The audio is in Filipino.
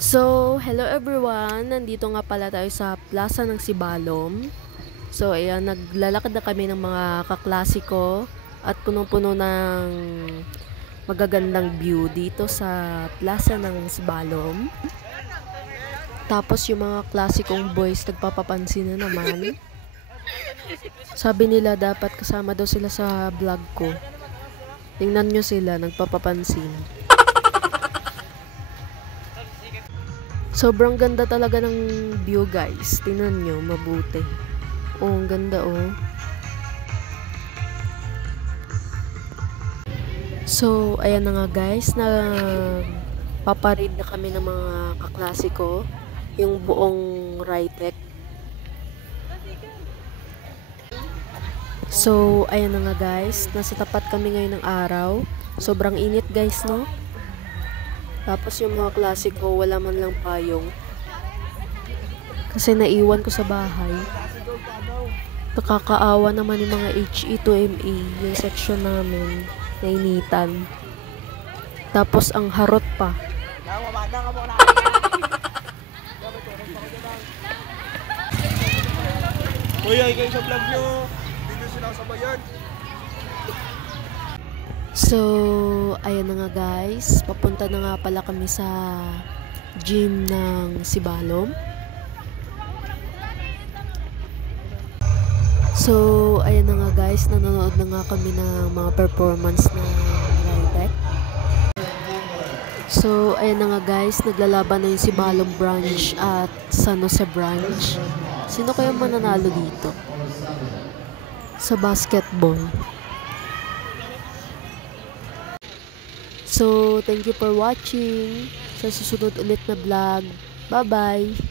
So, hello everyone! Nandito nga pala tayo sa Plaza ng Sibalom. So, ayan, naglalakad na kami ng mga kaklasiko at punong-puno ng magagandang view dito sa Plaza ng Sibalom. Tapos yung mga klasikong boys nagpapapansin na naman. Sabi nila dapat kasama daw sila sa vlog ko. Tingnan nyo sila, nagpapapansin. Sobrang ganda talaga ng view guys. Tingnan nyo, mabuti. Oh, ang ganda oh. So, ayan na nga guys. Paparade na kami ng mga kaklasiko. Yung buong Rytec. So, ayan na nga guys. Nasa tapat kami ngayon ng araw. Sobrang init guys, no? Tapos yung mga klasiko, wala man lang payong. Kasi naiwan ko sa bahay. Nakakaawa naman yung mga HE2ME, yung section namin, nainitan. Tapos ang harot pa. Uy, ay kayo sa vlog nyo. Dito sila sa bayan. So, ayan na nga guys. Papunta na nga pala kami sa gym ng Sibalom. So, ayan na nga guys. Nanonood na nga kami ng mga performance ng Rytec. So, ayan na nga guys. Naglalaban na yung Sibalom branch at San Jose branch. Sino kaya mananalo dito? Sa basketball. So, thank you for watching. Sa susunod ulit na vlog. Bye-bye!